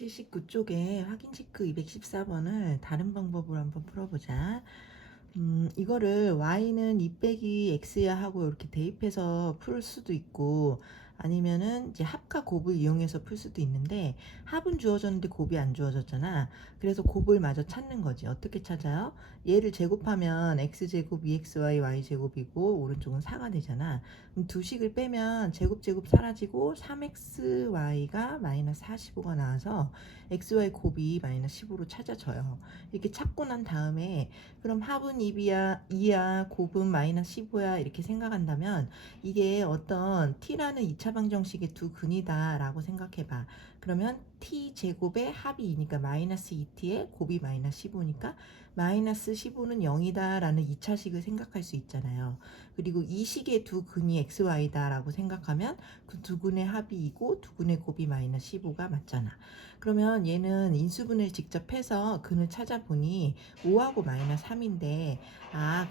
179쪽에 확인 체크 214번을 다른 방법으로 한번 풀어보자. 이거를 y는 2 빼기 x야 하고 이렇게 대입해서 풀 수도 있고, 아니면은 이제 합과 곱을 이용해서 풀 수도 있는데, 합은 주어졌는데 곱이 안 주어졌잖아. 그래서 곱을 마저 찾는 거지. 어떻게 찾아요? 얘를 제곱하면 x제곱 2xy y제곱이고 오른쪽은 4가 되잖아. 그럼 두 식을 빼면 제곱 사라지고 3xy가 마이너스 45가 나와서 xy 곱이 마이너스 15로 찾아져요. 이렇게 찾고 난 다음에 그럼 합은 2야, 곱은 마이너스 15야 이렇게 생각한다면, 이게 어떤 t라는 2차 방정식의 두 근이다 라고 생각해봐. 그러면 t제곱의 합이 2니까 마이너스 2t에 곱이 마이너스 15니까 마이너스 15는 0이다 라는 2차식을 생각할 수 있잖아요. 그리고 이 식의 두 근이 xy다 라고 생각하면 그 두 근의 합이 2고 두 근의 곱이 마이너스 15가 맞잖아. 그러면 얘는 인수분해를 직접 해서 근을 찾아보니 5하고 마이너스 3인데,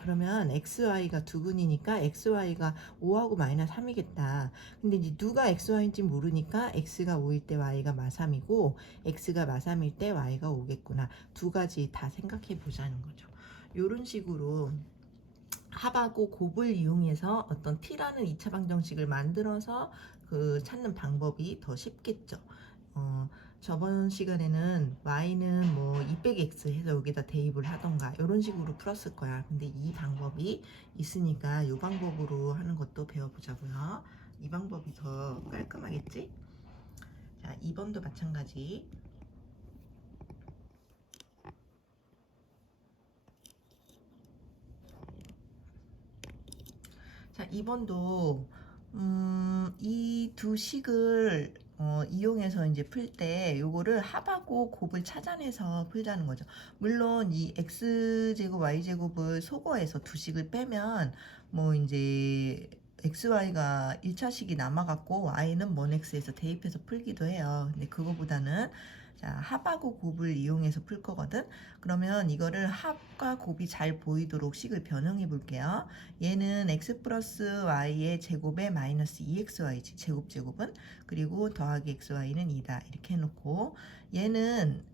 그러면 xy가 두 근이니까 xy가 5하고 마이너스 3이겠다. 근데 이제 누가 xy인지 모르니까 x가 5일 때 y가 마3이고 x가 마3일 때 y가 5겠구나. 두 가지 다 생각해 보자는 거죠. 요런 식으로 합하고 곱을 이용해서 어떤 t라는 2차 방정식을 만들어서 그 찾는 방법이 더 쉽겠죠. 저번 시간에는 y는 뭐 2 빼기 x 해서 여기다 대입을 하던가 이런 식으로 풀었을 거야. 근데 이 방법이 있으니까 이 방법으로 하는 것도 배워보자고요. 이 방법이 더 깔끔하겠지? 자, 2번도 마찬가지. 자, 2번도 이 두 식을 이용해서 이제 풀 때 요거를 합하고 곱을 찾아내서 풀자는 거죠. 물론 이 x제곱 y제곱을 소거해서 두 식을 빼면 뭐 이제 xy가 1차식이 남아갖고 y는 먼 x에서 대입해서 풀기도 해요. 근데 그거보다는 자, 합하고 곱을 이용해서 풀 거거든. 그러면 이거를 합과 곱이 잘 보이도록 식을 변형해 볼게요. 얘는 x 플러스 y의 제곱에 마이너스 2xy 제곱은, 그리고 더하기 xy는 2다 이렇게 해놓고, 얘는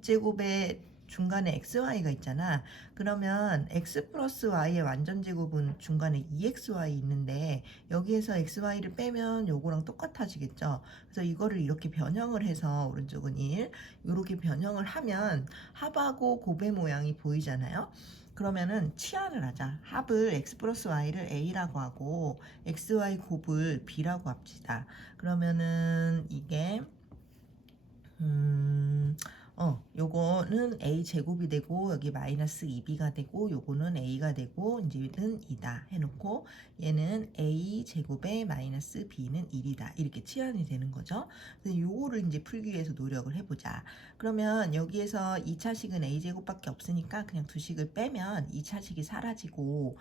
제곱의 중간에 xy가 있잖아. 그러면 x 플러스 y의 완전 제곱은 중간에 2xy 있는데 여기에서 xy를 빼면 요거랑 똑같아지겠죠. 그래서 이거를 이렇게 변형을 해서 오른쪽은 1 이렇게 변형을 하면 합하고 곱의 모양이 보이잖아요. 그러면은 치환을 하자. 합을 x 플러스 y를 a라고 하고 xy 곱을 b라고 합시다. 그러면은 이게 요거는 a 제곱이 되고 여기 마이너스 2b가 되고 요거는 a가 되고 이제는 2다 해놓고, 얘는 a 제곱에 마이너스 b는 1이다 이렇게 치환이 되는 거죠. 그래서 요거를 이제 풀기 위해서 노력을 해보자. 그러면 여기에서 2차식은 a 제곱밖에 없으니까 그냥 두 식을 빼면 2차식이 사라지고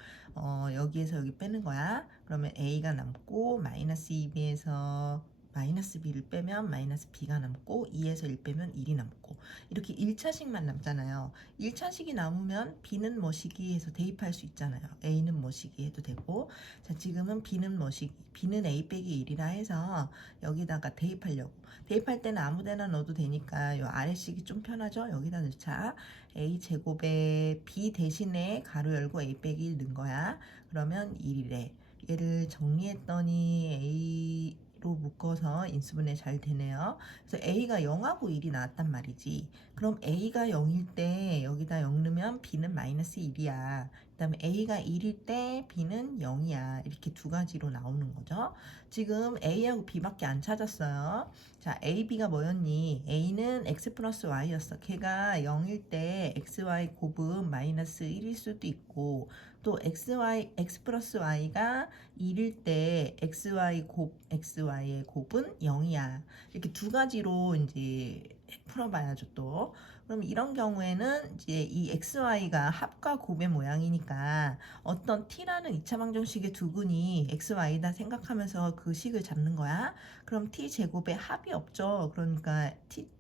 여기에서 여기 빼는 거야. 그러면 a가 남고 마이너스 2b에서 마이너스 b를 빼면 마이너스 b가 남고 2에서 1 빼면 1이 남고, 이렇게 1차식만 남잖아요. 1차식이 남으면 b는 뭐시기 해서 대입할 수 있잖아요. a는 뭐시기 해도 되고. 자, 지금은 b는 뭐시기, b는 a 빼기 1이라 해서 여기다가 대입하려고. 대입할 때는 아무데나 넣어도 되니까 요 아래식이 좀 편하죠. 여기다 넣자. a 제곱에 b 대신에 가로 열고 a 빼기 1 넣은 거야. 그러면 1이래. 얘를 정리했더니 A로 묶어서 인수분해 잘 되네요. 그래서 A가 0하고 1이 나왔단 말이지. 그럼 A가 0일 때 여기다 0 넣으면 B는 마이너스 1이야. 그 다음에 A가 1일 때 B는 0이야. 이렇게 두 가지로 나오는 거죠. 지금 A하고 B밖에 안 찾았어요. 자, A, B가 뭐였니? A는 X 플러스 Y였어. 걔가 0일 때 XY 곱은 마이너스 1일 수도 있고, 또 x 플러스 y가 1일 때 xy의 곱은 0이야. 이렇게 두 가지로 이제 풀어봐야죠 또. 그럼 이런 경우에는 이제 이 xy가 합과 곱의 모양이니까 어떤 t라는 2차 방정식의 두 근이 xy다 생각하면서 그 식을 잡는 거야. 그럼 t 제곱에 합이 없죠. 그러니까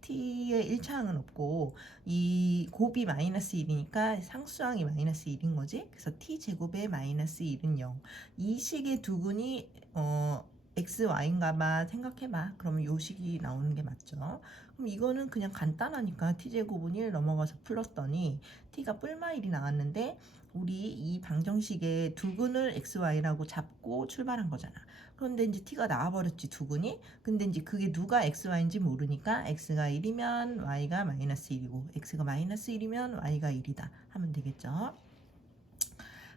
t의 1차항은 없고 이 곱이 마이너스 1이니까 상수항이 마이너스 1인 거지. 그래서 t 제곱에 마이너스 1은 0. 이 식의 두 근이 xy인가봐 생각해봐. 그러면 요 식이 나오는 게 맞죠. 그럼 이거는 그냥 간단하니까 t제곱은 1 넘어가서 풀었더니 t가 뿔마 1이 나왔는데 우리 이 방정식의 두근을 xy라고 잡고 출발한 거잖아. 그런데 이제 t가 나와버렸지 두근이. 근데 이제 그게 누가 xy인지 모르니까 x가 1이면 y가 마이너스 1이고 x가 마이너스 1이면 y가 1이다 하면 되겠죠.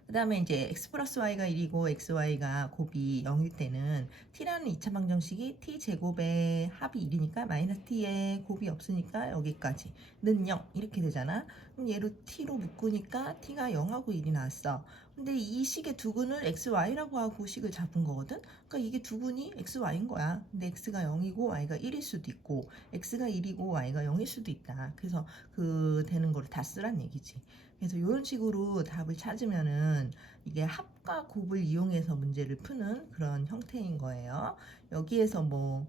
그 다음에 이제 x 플러스 y가 1이고 xy가 곱이 0일 때는 t라는 2차 방정식이 t제곱의 합이 1이니까 마이너스 t에 곱이 없으니까 여기까지 는 0 이렇게 되잖아. 그럼 얘를 t로 묶으니까 t가 0하고 1이 나왔어. 근데 이 식의 두근을 xy라고 하고 식을 잡은 거거든. 그러니까 이게 두근이 xy인 거야. 근데 x가 0이고 y가 1일 수도 있고 x가 1이고 y가 0일 수도 있다. 그래서 그 되는 거를 다 쓰란 얘기지. 그래서 이런 식으로 답을 찾으면은 이게 합과 곱을 이용해서 문제를 푸는 그런 형태인 거예요. 여기에서 뭐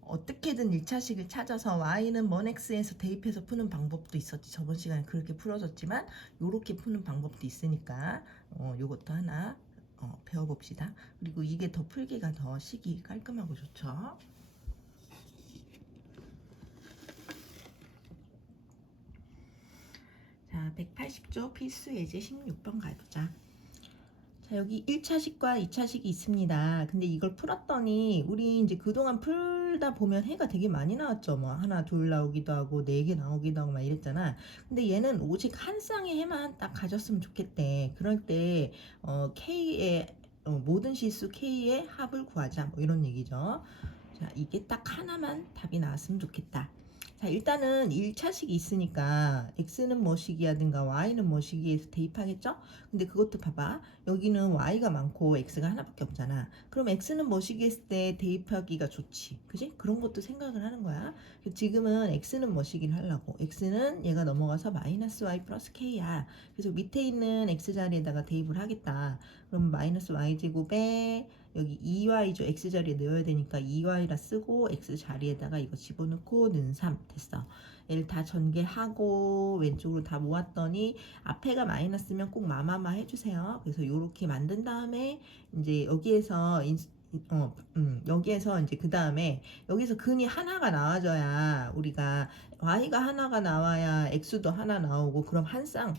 어떻게든 1차식을 찾아서 y는 먼 x에서 대입해서 푸는 방법도 있었지. 저번 시간에 그렇게 풀어줬지만 요렇게 푸는 방법도 있으니까 요것도 하나 배워봅시다. 그리고 이게 더 풀기가 더 식이 깔끔하고 좋죠. 자, 180조 필수 예제 16번 가보자. 자, 여기 1차식과 2차식이 있습니다. 근데 이걸 풀었더니 우리 이제 그동안 풀다 보면 해가 되게 많이 나왔죠. 뭐 하나, 둘 나오기도 하고 4개 나오기도 하고 막 이랬잖아. 근데 얘는 오직 한 쌍의 해만 딱 가졌으면 좋겠대. 그럴 때 K의 모든 실수 K의 합을 구하자. 뭐 이런 얘기죠. 자, 이게 딱 하나만 답이 나왔으면 좋겠다. 자, 일단은 1차식이 있으니까 x는 뭐식이야든가 y는 뭐식이에서 대입하겠죠? 근데 그것도 봐봐. 여기는 y가 많고 x가 하나밖에 없잖아. 그럼 x는 뭐식이 했을 때 대입하기가 좋지. 그지? 그런 것도 생각을 하는 거야. 지금은 x는 뭐식을 하려고. x는 얘가 넘어가서 마이너스 y 플러스 k야. 그래서 밑에 있는 x 자리에다가 대입을 하겠다. 그럼 마이너스 y제곱에 여기 2y죠. x 자리에 넣어야 되니까 2y라 쓰고 x 자리에다가 이거 집어넣고 는 3 됐어. 얘를 다 전개하고 왼쪽으로 다 모았더니 앞에가 마이너스면 꼭 마마마 해주세요. 그래서 요렇게 만든 다음에 이제 여기에서 여기에서 이제 그 다음에 여기서 근이 하나가 나와줘야 우리가 y가 하나가 나와야 x도 하나 나오고 그럼 한 쌍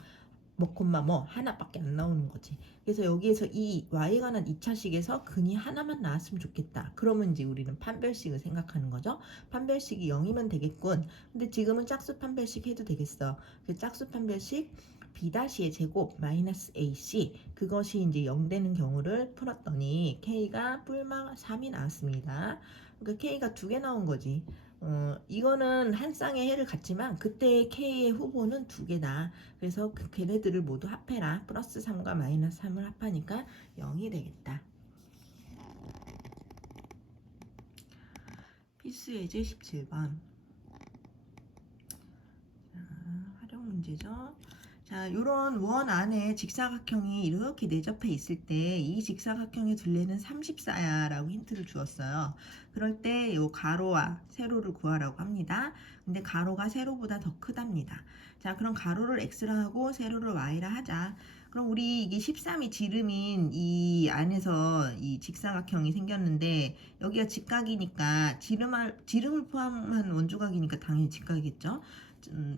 뭐 콤마 뭐 하나밖에 안 나오는 거지. 그래서 여기에서 이 y에 관한 2차식에서 근이 하나만 나왔으면 좋겠다. 그러면 이제 우리는 판별식을 생각하는 거죠. 판별식이 0이면 되겠군. 근데 지금은 짝수 판별식 해도 되겠어. 그 짝수 판별식 b-의 제곱 마이너스 ac 그것이 이제 0 되는 경우를 풀었더니 k가 뿔마 3이 나왔습니다. 그러니까 k가 2개 나온 거지. 이거는 한 쌍의 해를 갖지만 그때 K의 후보는 2개다. 그래서 걔네들을 모두 합해라. 플러스 3과 마이너스 3을 합하니까 0이 되겠다. 필수 예제 17번. 자, 활용 문제죠. 자, 요런 원 안에 직사각형이 이렇게 내접해 있을 때 이 직사각형의 둘레는 34야 라고 힌트를 주었어요. 그럴 때 요 가로와 세로를 구하라고 합니다. 근데 가로가 세로보다 더 크답니다. 자, 그럼 가로를 x라 하고 세로를 y라 하자. 그럼 우리 이게 13이 지름인 이 안에서 이 직사각형이 생겼는데 여기가 직각이니까 지름을 포함한 원조각이니까 당연히 직각이겠죠.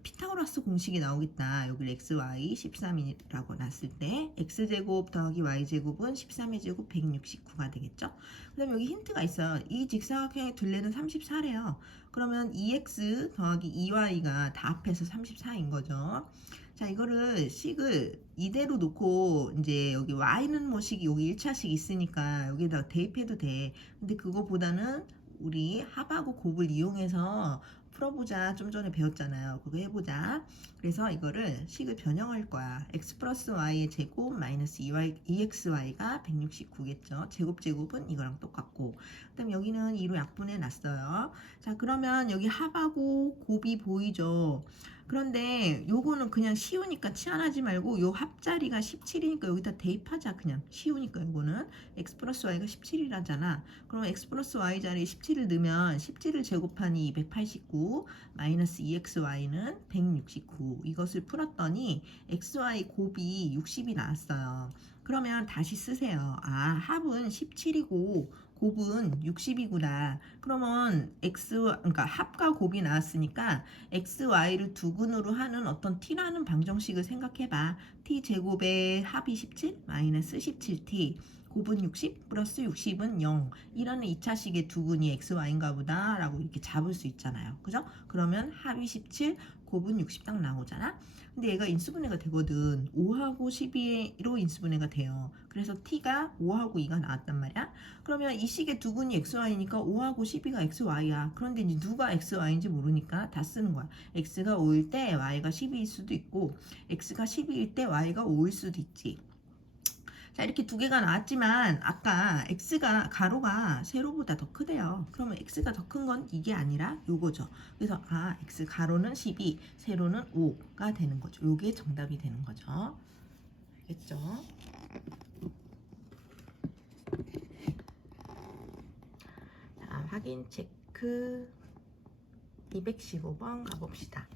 피타고라스 공식이 나오겠다. 여기 x, y 13이라고 놨을 때 x제곱 더하기 y제곱은 13의 제곱 169가 되겠죠. 그 다음에 여기 힌트가 있어요. 이 직사각형의 둘레는 34래요. 그러면 2x 더하기 2y가 다 합해서 34인 거죠. 자, 이거를 식을 이대로 놓고 이제 여기 y는 뭐 식이 여기 1차식 있으니까 여기다 대입해도 돼. 근데 그거보다는 우리 합하고 곱을 이용해서 풀어보자. 좀 전에 배웠잖아요. 그거 해보자. 그래서 이거를 식을 변형할 거야. x 플러스 y의 제곱 마이너스 2xy가 169겠죠. 제곱은 이거랑 똑같고. 그 다음에 여기는 2로 약분해 놨어요. 자, 그러면 여기 합하고 곱이 보이죠. 그런데 요거는 그냥 쉬우니까 치환하지 말고 요 합자리가 17이니까 여기다 대입하자. 그냥 쉬우니까 요거는 x 플러스 y가 17이라잖아. 그럼 x 플러스 y 자리에 17을 넣으면 17을 제곱하니 289 마이너스 2xy는 169 이것을 풀었더니 xy 곱이 60이 나왔어요. 그러면 다시 쓰세요. 아, 합은 17이고 곱은 60이구나. 그러면 그러니까 합과 곱이 나왔으니까 xy를 두근으로 하는 어떤 t라는 방정식을 생각해봐. t제곱의 합이 17 마이너스 17t 곱은 60 플러스 60은 0 이라는 2차식의 두근이 xy인가 보다 라고 이렇게 잡을 수 있잖아요. 그죠? 그러면 합이 17 곱은 60 딱 나오잖아. 근데 얘가 인수분해가 되거든. 5하고 12로 인수분해가 돼요. 그래서 t가 5하고 2가 나왔단 말이야. 그러면 이 식의 두근이 xy니까 5하고 12가 xy야. 그런데 이제 누가 xy인지 모르니까 다 쓰는 거야. x가 5일 때 y가 12일 수도 있고 x가 12일 때 y가 5일 수도 있지. 자, 이렇게 두 개가 나왔지만 아까 x가 가로가 세로보다 더 크대요. 그러면 x가 더 큰 건 이게 아니라 요거죠. 그래서 x 가로는 12, 세로는 5가 되는 거죠. 요게 정답이 되는 거죠. 알겠죠? 자, 확인 체크 215번 가봅시다.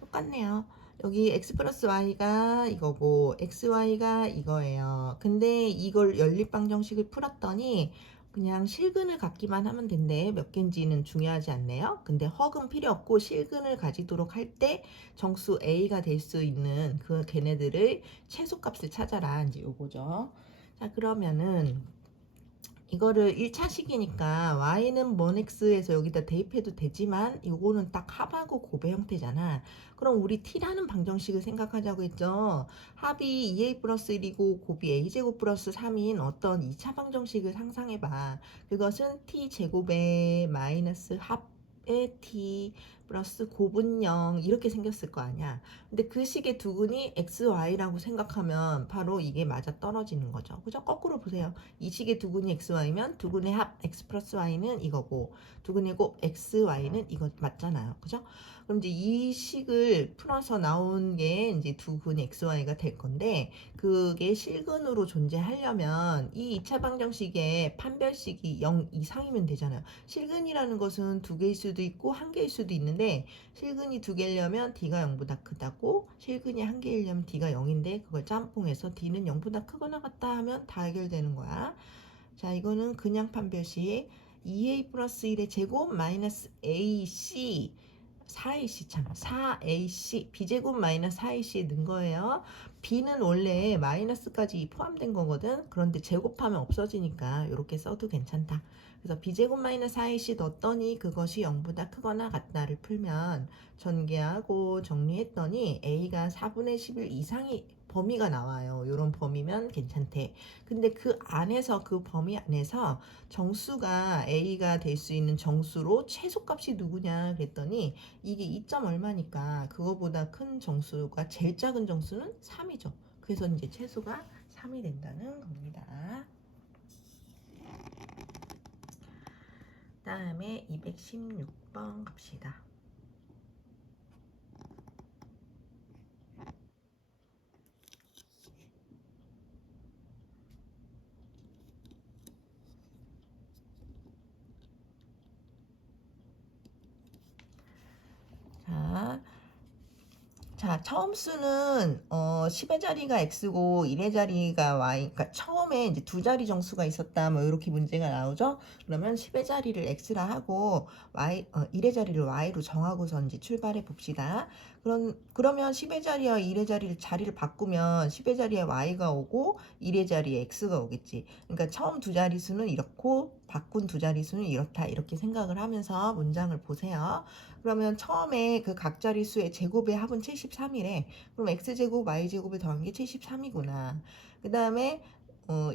똑같네요. 여기 x 플러스 y가 이거고 xy가 이거예요. 근데 이걸 연립방정식을 풀었더니 그냥 실근을 갖기만 하면 된대. 몇 개인지는 중요하지 않네요. 근데 허근 필요 없고 실근을 가지도록 할 때 정수 a가 될 수 있는 그 걔네들을 최소값을 찾아라. 이제 요거죠. 자, 그러면은 이거를 1차식이니까 y는 먼 x에서 여기다 대입해도 되지만 이거는 딱 합하고 곱의 형태잖아. 그럼 우리 t라는 방정식을 생각하자고 했죠. 합이 2a 플러스 1이고 곱이 a제곱 플러스 3인 어떤 2차 방정식을 상상해봐. 그것은 t제곱의 마이너스 합의 t 플러스 곱은 0 이렇게 생겼을 거 아니야. 근데 그 식의 두근이 xy라고 생각하면 바로 이게 맞아 떨어지는 거죠. 그죠? 거꾸로 보세요. 이 식의 두근이 xy면 두근의 합 x 플러스 y는 이거고 두근의 곱 xy는 이거 맞잖아요. 그죠? 그럼 이제 이 식을 풀어서 나온 게 이제 두근 xy가 될 건데 그게 실근으로 존재하려면 이 2차 방정식의 판별식이 0 이상이면 되잖아요. 실근이라는 것은 두 개일 수도 있고 한 개일 수도 있는데 실근이 두 개려면 d가 0보다 크다고 실근이 한 개이려면 d가 0인데 그걸 짬뽕해서 d는 0보다 크거나 같다 하면 다 해결되는 거야. 자, 이거는 그냥 판별식 2a 플러스 1의 제곱 마이너스 ac 4ac 참 4ac b제곱 마이너스 4ac 는 거예요. b는 원래 마이너스까지 포함된 거거든. 그런데 제곱하면 없어지니까 이렇게 써도 괜찮다. 그래서 b제곱 마이너스 4ac 넣었더니 그것이 0보다 크거나 같다를 풀면 전개하고 정리했더니 a가 4분의 11 이상이 범위가 나와요. 이런 범위면 괜찮대. 근데 그 안에서 그 범위 안에서 정수가 a가 될 수 있는 정수로 최소값이 누구냐 그랬더니 이게 2점 얼마니까 그거보다 큰 정수가 제일 작은 정수는 3이죠. 그래서 이제 최소가 3이 된다는 겁니다. 다음에 216번 갑시다. 자, 처음 수는 10의 자리가 x고 1의 자리가 y. 그러니까 처음에 이제 두 자리 정수가 있었다. 뭐 이렇게 문제가 나오죠. 그러면 10의 자리를 x라 하고 1의 자리를 y로 정하고서 이제 출발해 봅시다. 그러면 10의 자리와 1의 자리를 바꾸면 10의 자리에 y가 오고 1의 자리에 x가 오겠지. 그러니까 처음 두 자리수는 이렇고 바꾼 두 자리수는 이렇다. 이렇게 생각을 하면서 문장을 보세요. 그러면 처음에 그 각 자릿수의 제곱의 합은 73이래. 그럼 x제곱, y제곱을 더한 게 73이구나. 그 다음에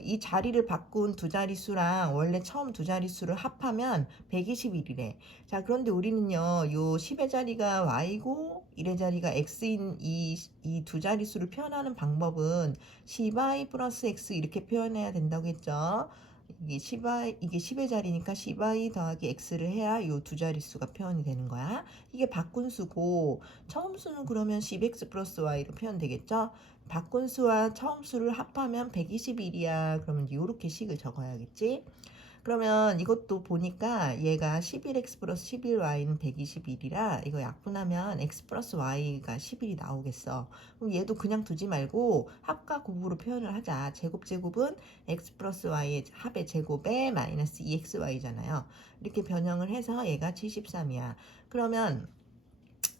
이 자리를 바꾼 두 자릿수랑 원래 처음 두 자릿수를 합하면 121이래. 자, 그런데 우리는요, 요 10의 자리가 y고 1의 자리가 x인 이 두 자릿수를 표현하는 방법은 10y 플러스 x 이렇게 표현해야 된다고 했죠. 이게 10의 자리니까 10i 더하기 x를 해야 요 두 자릿수가 표현이 되는 거야. 이게 바꾼 수고 처음 수는 그러면 10x 플러스 y로 표현되겠죠. 바꾼 수와 처음 수를 합하면 121이야. 그러면 이렇게 식을 적어야겠지. 그러면 이것도 보니까 얘가 11x 플러스 11y는 121이라 이거 약분하면 x 플러스 y가 11이 나오겠어. 그럼 얘도 그냥 두지 말고 합과 곱으로 표현을 하자. 제곱은 x 플러스 y의 합의 제곱에 마이너스 2xy잖아요. 이렇게 변형을 해서 얘가 73이야. 그러면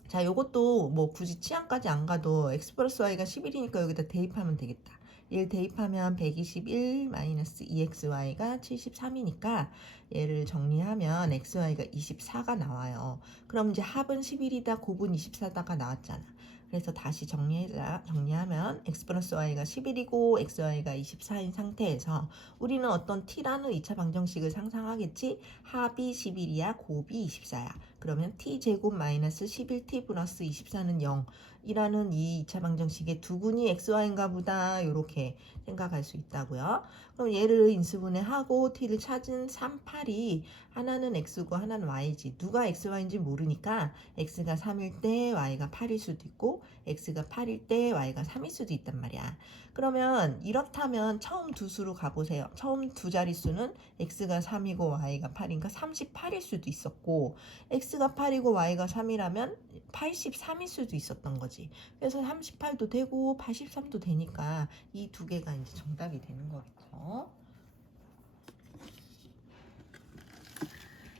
자, 요것도 뭐 굳이 취향까지 안 가도 x 플러스 y가 11이니까 여기다 대입하면 되겠다. 1 대입하면 121 마이너스 2xy가 73이니까 얘를 정리하면 xy가 24가 나와요. 그럼 이제 합은 11이다, 곱은 24다가 나왔잖아. 그래서 다시 정리하면 x 플러스 y가 11이고 xy가 24인 상태에서 우리는 어떤 t라는 2차 방정식을 상상하겠지? 합이 11이야, 곱이 24야. 그러면 t제곱 마이너스 11t 플러스 24는 0 이라는 이 2차 방정식의 두근이 xy인가 보다 이렇게 생각할 수 있다고요. 그럼 얘를 인수분해하고 t를 찾은 3, 8이 하나는 x고 하나는 y지. 누가 xy인지 모르니까 x가 3일 때 y가 8일 수도 있고 x가 8일 때 y가 3일 수도 있단 말이야. 그러면 이렇다면 처음 두 수로 가보세요. 처음 두 자릿수는 x가 3이고 y가 8이니까 38일 수도 있었고 x가 8이고 y가 3이라면 83일 수도 있었던 거지. 그래서 38도 되고 83도 되니까 이 두 개가 이제 정답이 되는 거겠죠.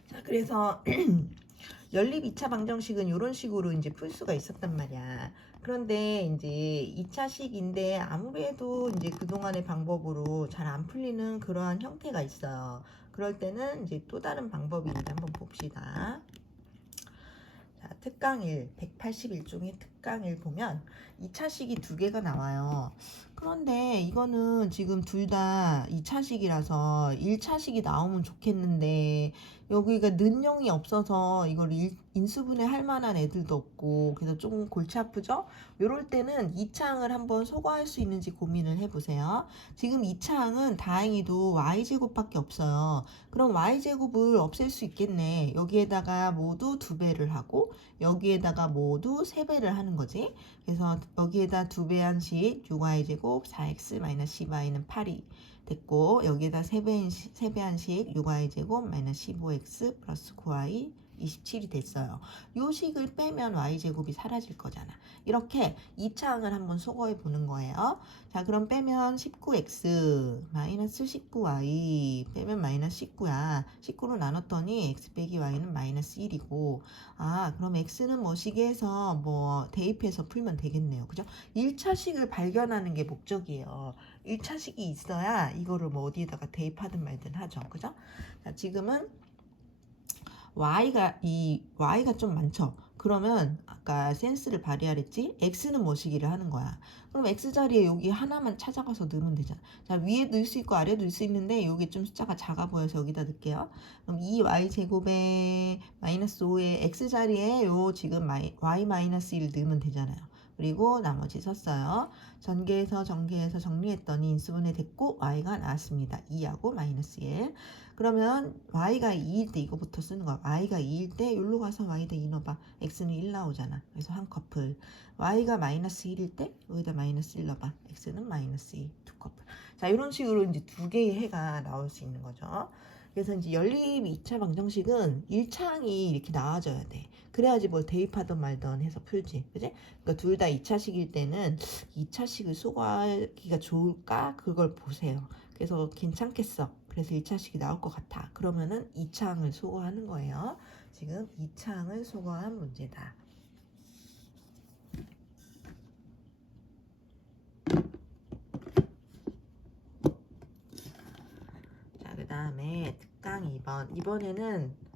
자, 그래서 연립 2차 방정식은 이런 식으로 이제 풀 수가 있었단 말이야. 그런데 이제 2차식인데 아무래도 이제 그동안의 방법으로 잘 안 풀리는 그러한 형태가 있어요. 그럴 때는 이제 또 다른 방법이 있는데 한번 봅시다. 자, 특강 1, 181종의 특강 1 보면 2차식이 두 개가 나와요. 그런데 이거는 지금 둘 다 2차식이라서 1차식이 나오면 좋겠는데 여기가 는용이 없어서 이걸 인수분해 할 만한 애들도 없고 그래서 조금 골치 아프죠? 이럴 때는 2차항을 한번 소거할 수 있는지 고민을 해보세요. 지금 2차항은 다행히도 y제곱밖에 없어요. 그럼 y제곱을 없앨 수 있겠네. 여기에다가 모두 2배를 하고 여기에다가 모두 3배를 하는 거지. 그래서 여기에다 2배 한식 6y제곱 4x-10y는 8이 됐고 여기에다 3배 한식 6y제곱 마이너스 15x 플러스 9y 27이 됐어요. 요 식을 빼면 y제곱이 사라질 거잖아. 이렇게 2차항을 한번 소거해 보는 거예요. 자, 그럼 빼면 19x 마이너스 19y 빼면 마이너스 19야. 19로 나눴더니 x 빼기 y는 마이너스 1이고 아, 그럼 x는 뭐시기 해서 뭐 대입해서 풀면 되겠네요. 그죠? 1차식을 발견하는 게 목적이에요. 1차식이 있어야 이거를 뭐 어디에다가 대입하든 말든 하죠. 그죠? 자, 지금은 y가 좀 많죠. 그러면 아까 센스를 발휘하랬지? x는 뭐시기를 하는 거야. 그럼 x 자리에 여기 하나만 찾아가서 넣으면 되잖아. 자, 위에 넣을 수 있고 아래에 넣을 수 있는데 여기 좀 숫자가 작아 보여서 여기다 넣을게요. 그럼 2y제곱에 마이너스 5의 x 자리에 요 지금 y 마이너스 1 넣으면 되잖아요. 그리고 나머지 썼어요. 전개해서 정리했더니 인수분해 됐고 y가 나왔습니다. 2하고 마이너스 1. 그러면 y가 2일 때 이거부터 쓰는 거야. y가 2일 때 여기로 가서 y다 2 넣어봐. x는 1 나오잖아. 그래서 한 커플. y가 마이너스 1일 때 여기다 마이너스 1 넣어봐. x는 마이너스 2 두 커플. 자, 이런 식으로 이제 두 개의 해가 나올 수 있는 거죠. 그래서 이제 연립 2차 방정식은 1차항이 이렇게 나와줘야 돼. 그래야지 뭘 대입하든 말든 해서 풀지. 그지? 그러니까 둘 다 2차식일 때는 2차식을 소거하기가 좋을까? 그걸 보세요. 그래서 괜찮겠어. 그래서 1차식이 나올 것 같아. 그러면은 2차항을 소거하는 거예요. 지금 2차항을 소거한 문제다. 자, 그 다음에 특강 2번. 이번에는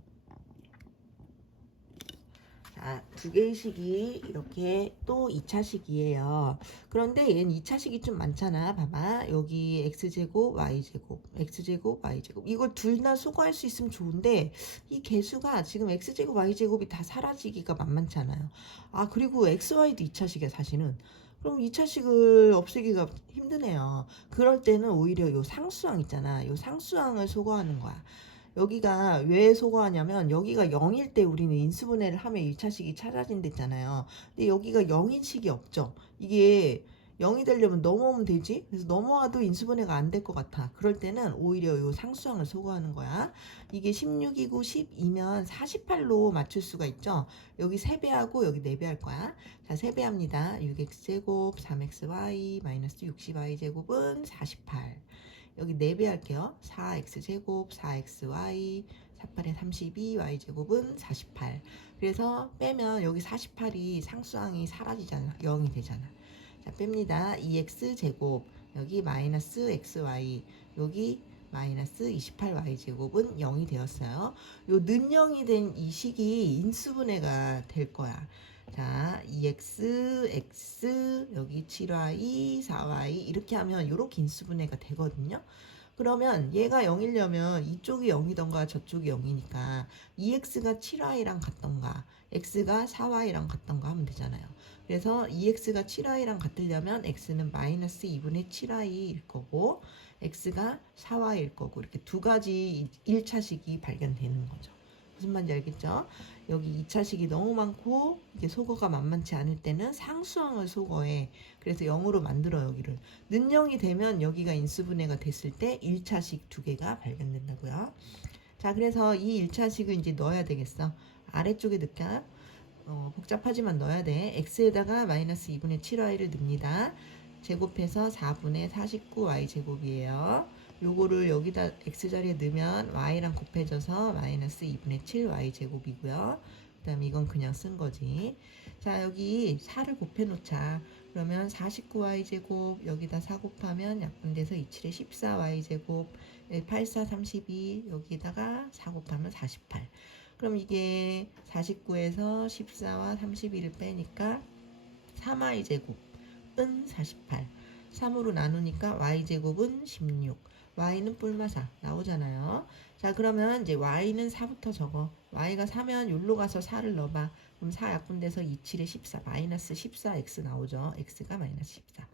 두 개의 식이 이렇게 또 2차식이에요. 그런데 얘는 2차식이 좀 많잖아. 봐봐. 여기 x제곱, y제곱, x제곱, y제곱. 이걸 둘 다 소거할 수 있으면 좋은데 이 개수가 지금 x제곱, y제곱이 다 사라지기가 만만찮아요. 아, 그리고 xy도 2차식이야, 사실은. 그럼 2차식을 없애기가 힘드네요. 그럴 때는 오히려 요 상수항 있잖아. 요 상수항을 소거하는 거야. 여기가 왜 소거하냐면 여기가 0일 때 우리는 인수분해를 하면 1차식이 찾아진댔잖아요. 근데 여기가 0인 식이 없죠. 이게 0이 되려면 넘어오면 되지. 그래서 넘어와도 인수분해가 안 될 것 같아. 그럴 때는 오히려 요 상수항을 소거하는 거야. 이게 16이고 12면 48로 맞출 수가 있죠. 여기 3배하고 여기 4배 할 거야. 자, 3배 합니다. 6x제곱 3xy 마이너스 60y제곱은 48. 여기 4배 할게요. 4x제곱 4xy 48에 32 y제곱은 48. 그래서 빼면 여기 48이 상수항이 사라지잖아. 0이 되잖아. 자, 뺍니다. 2x제곱 여기 마이너스 xy 여기 마이너스 28y제곱은 0이 되었어요. 요 는 0이 된 이 식이 인수분해가 될 거야. 자, 2x, x, 여기 7y, 4y 이렇게 하면 이렇게 인수분해가 되거든요. 그러면 얘가 0이려면 이쪽이 0이던가 저쪽이 0이니까 2x가 7y랑 같던가 x가 4y랑 같던가 하면 되잖아요. 그래서 2x가 7y랑 같으려면 x는 마이너스 2분의 7y일 거고 x가 4y일 거고 이렇게 두 가지 1차식이 발견되는 거죠. 무슨 말인지 알겠죠? 여기 2차식이 너무 많고 이게 소거가 만만치 않을 때는 상수항을 소거해. 그래서 0으로 만들어 여기를. 는 0이 되면 여기가 인수분해가 됐을 때 1차식 두 개가 발견된다고요. 자, 그래서 이 1차식을 이제 넣어야 되겠어. 아래쪽에 넣을까? 복잡하지만 넣어야 돼. x에다가 마이너스 2분의 7y를 넣습니다. 제곱해서 4분의 49y 제곱이에요. 요거를 여기다 x자리에 넣으면 y랑 곱해져서 마이너스 2분의 7y 제곱이고요. 그 다음에 이건 그냥 쓴 거지. 자, 여기 4를 곱해 놓자. 그러면 49y 제곱 여기다 4 곱하면 약분돼서 27에 14y 제곱 8, 4, 32 여기다가 4 곱하면 48. 그럼 이게 49에서 14와 31을 빼니까 3y 제곱은 48. 3으로 나누니까 y제곱은 16. y는 뿔마사 나오잖아요. 자, 그러면 이제 y는 4부터 적어. y가 4면 여기로 가서 4를 넣어봐. 그럼 4 약분돼서 27에 14 마이너스 14x 나오죠. x가 마이너스 14.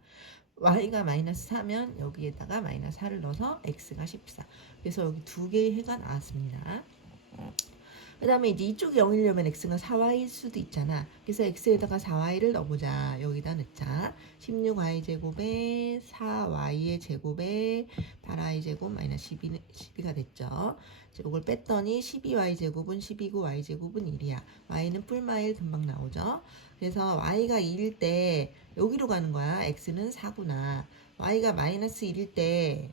y가 마이너스 4면 여기에다가 마이너스 4를 넣어서 x가 14. 그래서 여기 두 개의 해가 나왔습니다. 그 다음에 이제 이쪽이 0이려면 x가 4y일 수도 있잖아. 그래서 x에다가 4y를 넣어보자. 여기다 넣자. 16y 제곱에 4y의 제곱에 8y 제곱 마이너스 12가 됐죠. 이걸 뺐더니 12y 제곱은 10이고 y 제곱은 1이야. y는 뿔마일 금방 나오죠. 그래서 y가 2일 때 여기로 가는 거야. x는 4구나. y가 마이너스 1일 때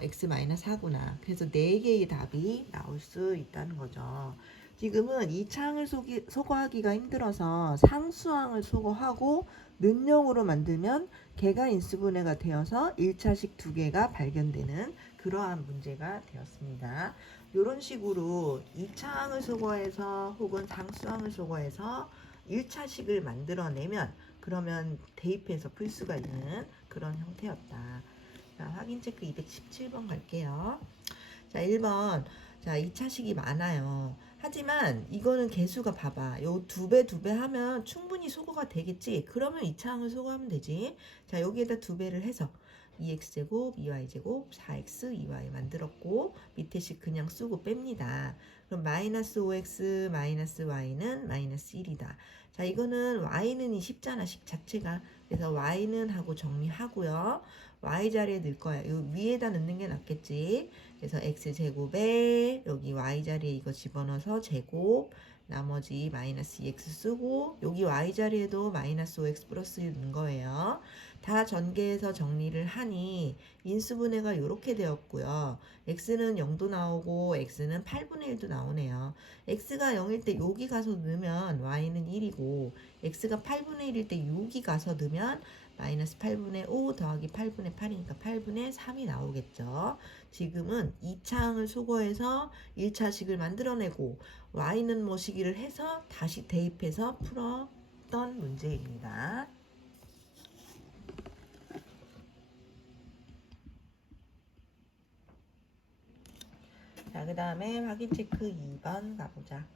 x-4구나. 그래서 4개의 답이 나올 수 있다는 거죠. 지금은 이 창을 소거하기가 힘들어서 상수항을 소거하고 는 0으로 만들면 개가 인수분해가 되어서 1차식 두 개가 발견되는 그러한 문제가 되었습니다. 이런 식으로 2차항을 소거해서 혹은 상수항을 소거해서 1차식을 만들어내면 그러면 대입해서 풀 수가 있는 그런 형태였다. 자, 확인 체크 217번 갈게요. 자, 1번. 자, 2차식이 많아요. 하지만 이거는 개수가 봐봐. 요 2배, 2배 하면 충분히 소거가 되겠지. 그러면 2차항을 소거하면 되지. 자, 여기에다 2배를 해서 2x제곱, 2y제곱, 4x, 2y 만들었고 밑에 식 그냥 쓰고 뺍니다. 그럼 마이너스 5x 마이너스 y는 마이너스 1이다. 자, 이거는 y는 이 쉽잖아. 식 자체가. 그래서 y는 하고 정리하고요. y자리에 넣을 거야. 요 위에다 넣는 게 낫겠지. 그래서 x제곱에 여기 y자리에 이거 집어넣어서 제곱 나머지 마이너스 2x 쓰고 여기 y자리에도 마이너스 5x 플러스 1 넣은 거예요. 다 전개해서 정리를 하니 인수분해가 이렇게 되었고요. x는 0도 나오고 x는 8분의 1도 나오네요. x가 0일 때 여기 가서 넣으면 y는 1이고 x가 8분의 1일 때 여기 가서 넣으면 마이너스 8분의 5 더하기 8분의 8이니까 8분의 3이 나오겠죠. 지금은 2차항을 소거해서 1차식을 만들어내고 y는 뭐 시기를 해서 다시 대입해서 풀었던 문제입니다. 자, 그 다음에 확인 체크 2번 가보자.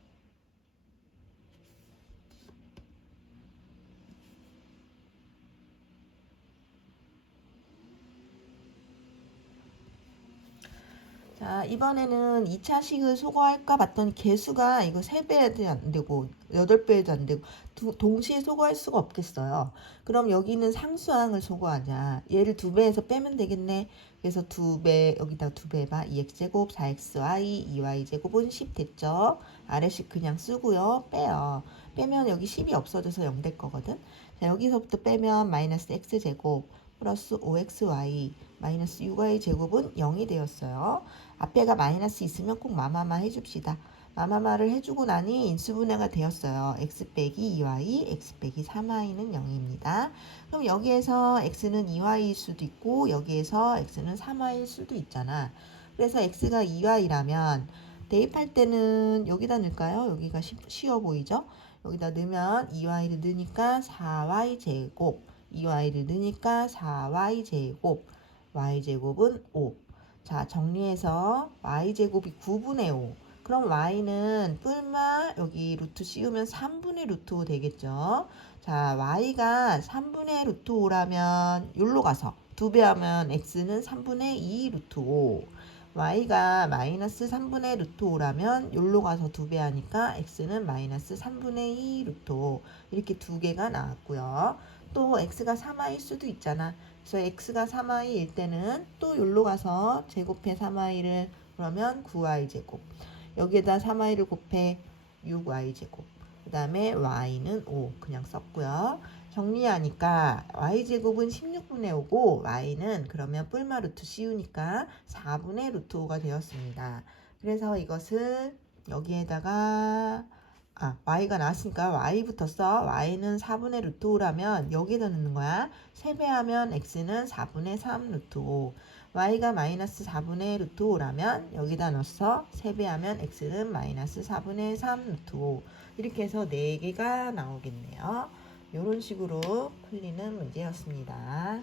자, 이번에는 2차식을 소거할까 봤더니 개수가 이거 3배도 안 되고 8배도 안 되고 동시에 소거할 수가 없겠어요. 그럼 여기는 상수항을 소거하자. 얘를 2배에서 빼면 되겠네. 그래서 2배, 여기다 2배 봐. 2x제곱, 4xy, 2y제곱은 10 됐죠? 아래식 그냥 쓰고요. 빼요. 빼면 여기 10이 없어져서 0 될 거거든. 자, 여기서부터 빼면 마이너스 x제곱 플러스 5xy 마이너스 6y 제곱은 0이 되었어요. 앞에가 마이너스 있으면 꼭 마마마 해줍시다. 마마마를 해주고 나니 인수분해가 되었어요. x 빼기 2y, x 빼기 3y는 0입니다. 그럼 여기에서 x는 2y일 수도 있고 여기에서 x는 3y일 수도 있잖아. 그래서 x가 2y라면 대입할 때는 여기다 넣을까요? 여기가 쉬워 보이죠? 여기다 넣으면 2y를 넣으니까 4y 제곱, 2y를 넣으니까 4y 제곱, y제곱은 5. 자, 정리해서 y제곱이 9분의 5. 그럼 y는 뿔마 여기 루트 씌우면 3분의 루트 5 되겠죠. 자, y가 3분의 루트 5라면 여기로 가서 2배 하면 x는 3분의 2 루트 5. y가 마이너스 3분의 루트 5라면 여기로 가서 2배 하니까 x는 마이너스 3분의 2 루트 5. 이렇게 두 개가 나왔고요. 또 x가 3y일 수도 있잖아. 그래서 x가 3y일 때는 또 여기로 가서 제곱해 3y를 그러면 9y제곱. 여기에다 3y를 곱해 6y제곱. 그 다음에 y는 5 그냥 썼고요. 정리하니까 y제곱은 16분의 5고 y는 그러면 뿔마 루트 씌우니까 4분의 루트 5가 되었습니다. 그래서 이것을 여기에다가 y가 나왔으니까 y부터 써. y는 4분의 루트 5라면 여기다 넣는 거야. 3배하면 x는 4분의 3 루트 5. y가 마이너스 4분의 루트 5라면 여기다 넣어서 3배하면 x는 마이너스 4분의 3 루트 5. 이렇게 해서 4개가 나오겠네요. 이런 식으로 풀리는 문제였습니다.